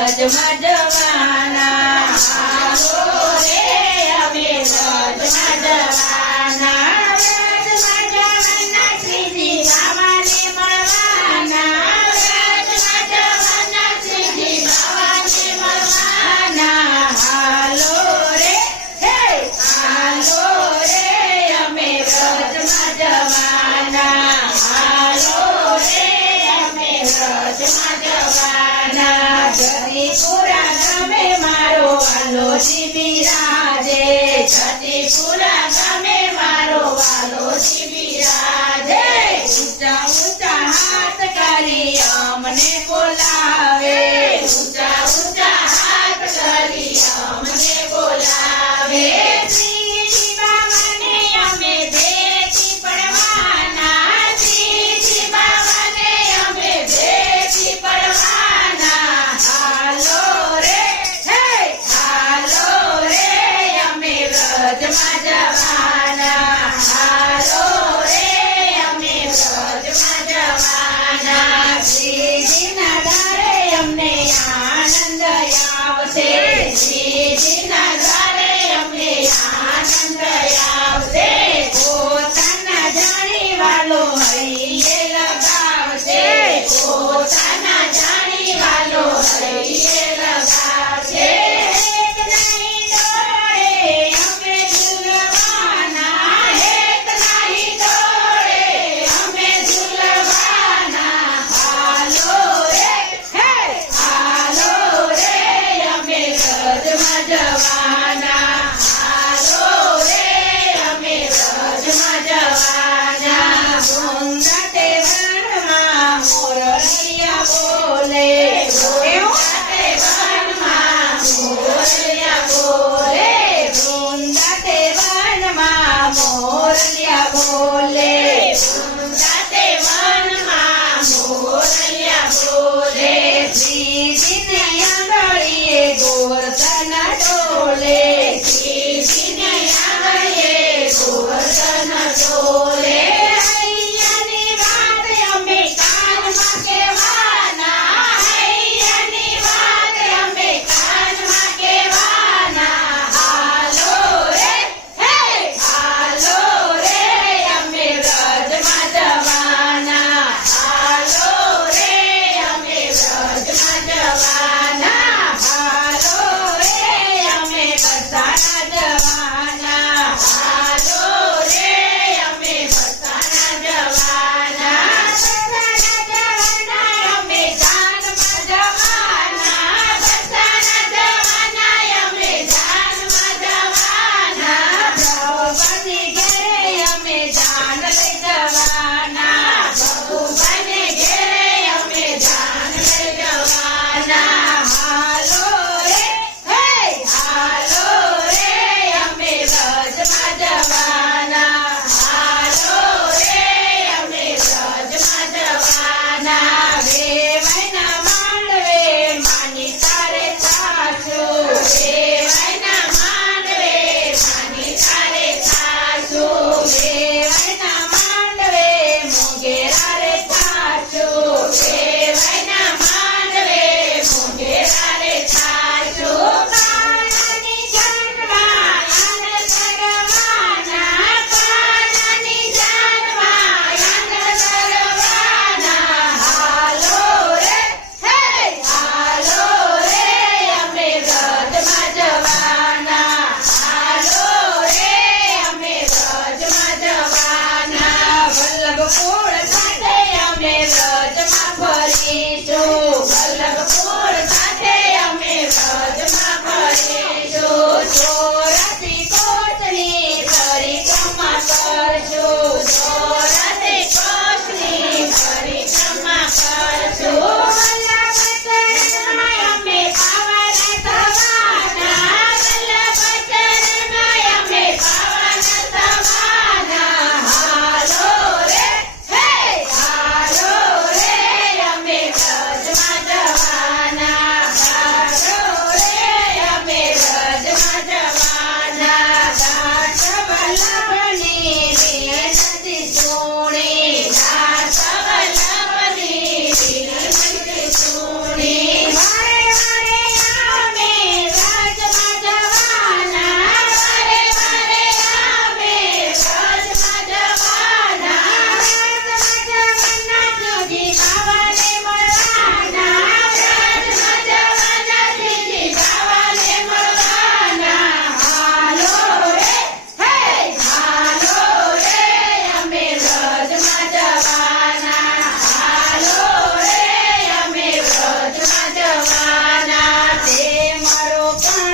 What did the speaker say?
મજ મજવાના છત્રી પુરા ગામે મારો વાલો શિબિરાજે છત્રી પુરા ગામે મારો વાલો શિબિર Cadê? Yes.